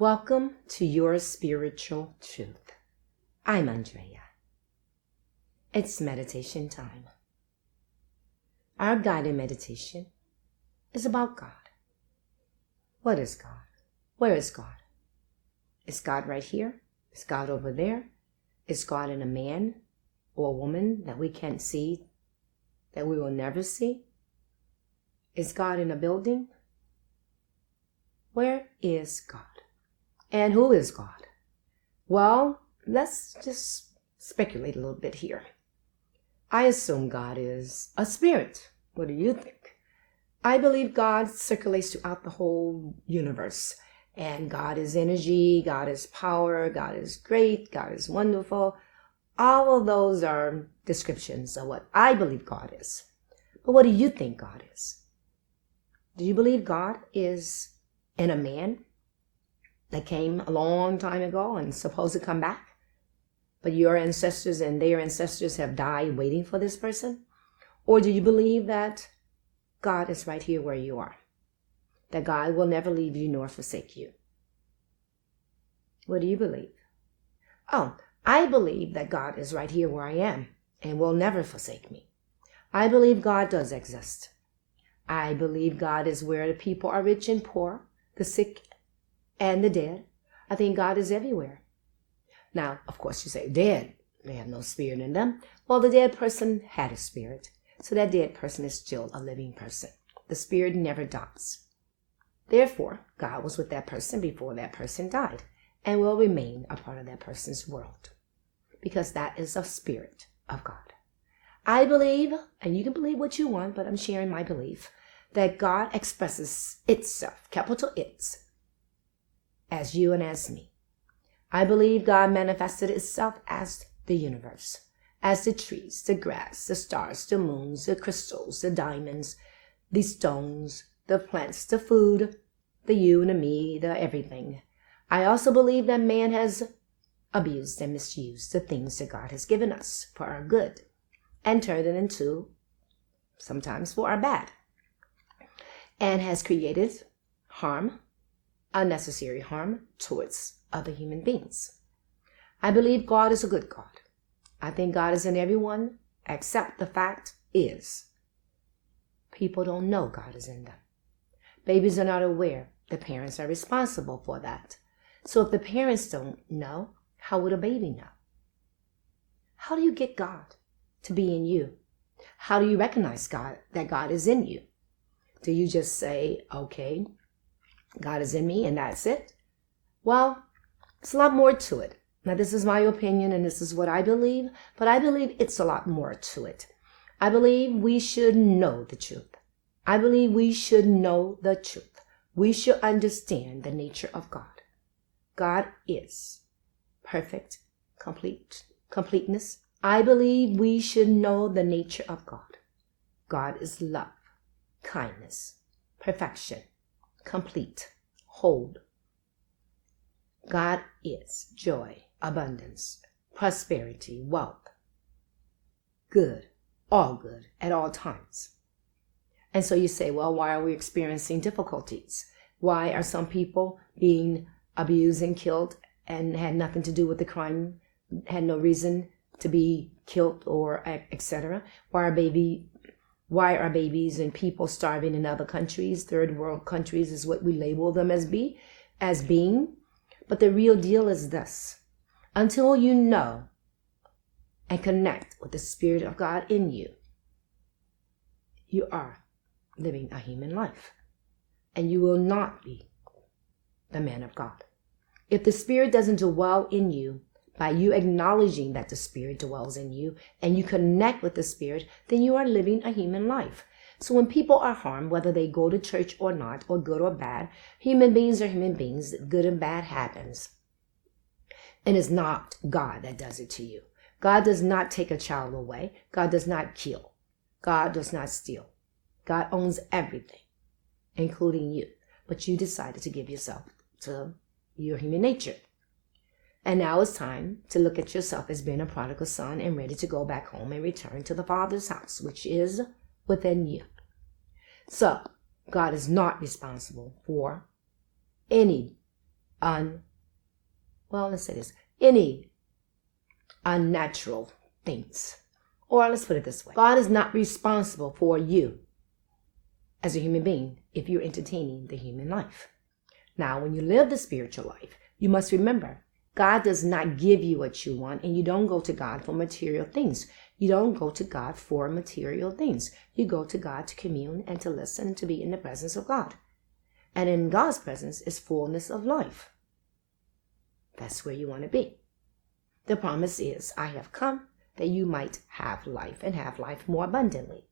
Welcome to your spiritual truth. I'm Andrea. It's meditation time. Our guided meditation is about God. What is God? Where is God? Is God right here? Is God over there? Is God in a man or a woman that we can't see, that we will never see? Is God in a building? Where is God? And who is God? Well, let's just speculate a little bit here. I assume God is a spirit. What do you think? I believe God circulates throughout the whole universe. And God is energy, God is power, God is great, God is wonderful. All of those are descriptions of what I believe God is. But what do you think God is? Do you believe God is in a man that came a long time ago and supposed to come back? But your ancestors and their ancestors have died waiting for this person? Or do you believe that God is right here where you are? That God will never leave you nor forsake you? What do you believe? Oh, I believe that God is right here where I am and will never forsake me. I believe God does exist. I believe God is where the people are rich and poor, the sick and the dead. I think God is everywhere. Now, of course, you say dead. They have no spirit in them. Well, the dead person had a spirit. So that dead person is still a living person. The spirit never dies. Therefore, God was with that person before that person died and will remain a part of that person's world because that is a spirit of God. I believe, and you can believe what you want, but I'm sharing my belief, that God expresses itself, capital It's, as you and as me. I believe God manifested itself as the universe, as the trees, the grass, the stars, the moons, the crystals, the diamonds, the stones, the plants, the food, the you and the me, the everything. I also believe that man has abused and misused the things that God has given us for our good and turned it into, sometimes for our bad, and has created harm, unnecessary harm towards other human beings. I believe God is a good God. I think God is in everyone except the fact is people don't know God is in them. Babies are not aware. The parents are responsible for that. So if the parents don't know, how would a baby know? How do you get God to be in you? How do you recognize God, that God is in you? Do you just say, okay, God is in me and that's it? Well, it's a lot more to it. Now, this is my opinion and this is what I believe, but I believe it's a lot more to it. I believe we should know the truth. I believe we should know the truth. We should understand the nature of God. God is perfect, completeness. I believe we should know the nature of God. God is love, kindness, perfection, complete, whole. God is joy, abundance, prosperity, wealth, good, all good at all times. And so you say, well, why are we experiencing difficulties? Why are some people being abused and killed and had nothing to do with the crime, had no reason to be killed or etc.? Why are babies and people starving in other countries? Third world countries is what we label them as being. But the real deal is this. Until you know and connect with the Spirit of God in you, you are living a human life. And you will not be the man of God. If the Spirit doesn't dwell in you, by you acknowledging that the Spirit dwells in you and you connect with the Spirit, then you are living a human life. So when people are harmed, whether they go to church or not, or good or bad, human beings are human beings. Good and bad happens. And it's not God that does it to you. God does not take a child away. God does not kill. God does not steal. God owns everything, including you. But you decided to give yourself to your human nature. And now it's time to look at yourself as being a prodigal son and ready to go back home and return to the Father's house, which is within you. So God is not responsible for any let's say this, any unnatural things. Or let's put it this way. God is not responsible for you as a human being if you're entertaining the human life. Now, when you live the spiritual life, you must remember, God does not give you what you want, and you don't go to God for material things. You don't go to God for material things. You go to God to commune and to listen and to be in the presence of God. And in God's presence is fullness of life. That's where you want to be. The promise is, I have come that you might have life and have life more abundantly.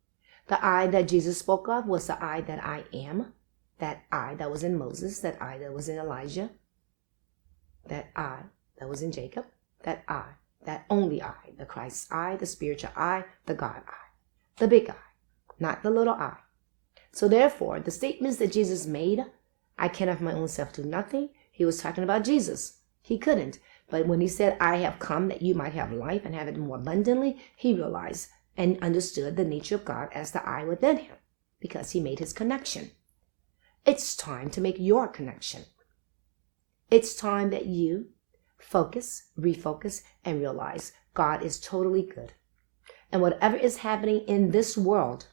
The I that Jesus spoke of was the I that I am, that I that was in Moses, that I that was in Elijah, that I that was in Jacob, that I, that only I, the Christ I, the spiritual I, the God I, the big I, not the little I. So therefore, the statements that Jesus made, I can of my own self do nothing, he was talking about Jesus. He couldn't. But when he said, I have come that you might have life and have it more abundantly, he realized and understood the nature of God as the I within him, because he made his connection. It's time to make your connection. It's time that you focus, refocus, and realize God is totally good. And whatever is happening in this world,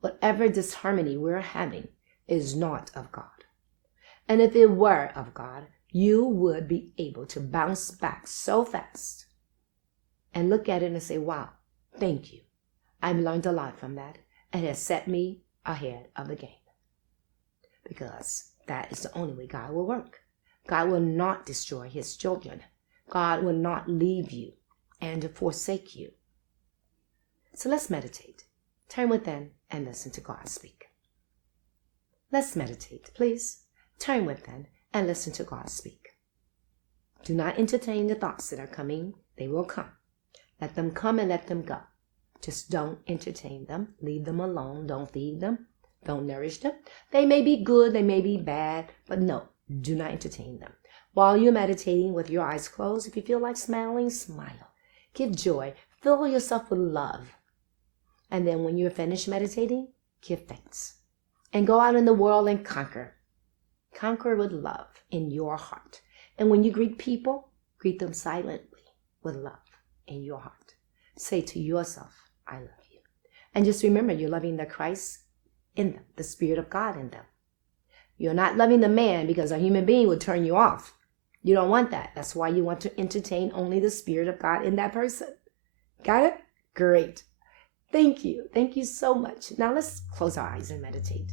whatever disharmony we're having, is not of God. And if it were of God, you would be able to bounce back so fast and look at it and say, wow, thank you. I've learned a lot from that, and it has set me ahead of the game. Because that is the only way God will work. God will not destroy his children. God will not leave you and forsake you. So let's meditate. Turn within and listen to God speak. Let's meditate, please. Turn within and listen to God speak. Do not entertain the thoughts that are coming. They will come. Let them come and let them go. Just don't entertain them. Leave them alone. Don't feed them. Don't nourish them. They may be good. They may be bad. But no, do not entertain them. While you're meditating with your eyes closed, if you feel like smiling, smile. Give joy. Fill yourself with love. And then when you're finished meditating, give thanks. And go out in the world and conquer. Conquer with love in your heart. And when you greet people, greet them silently with love in your heart. Say to yourself, I love you. And just remember, you're loving the Christ in them, the Spirit of God in them. You're not loving the man because a human being would turn you off. You don't want that. That's why you want to entertain only the Spirit of God in that person. Got it? Great. Thank you. Thank you so much. Now let's close our eyes and meditate.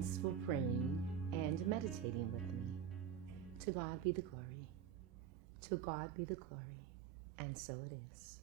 Thanks for praying and meditating with me. To God be the glory. To God be the glory. And so it is.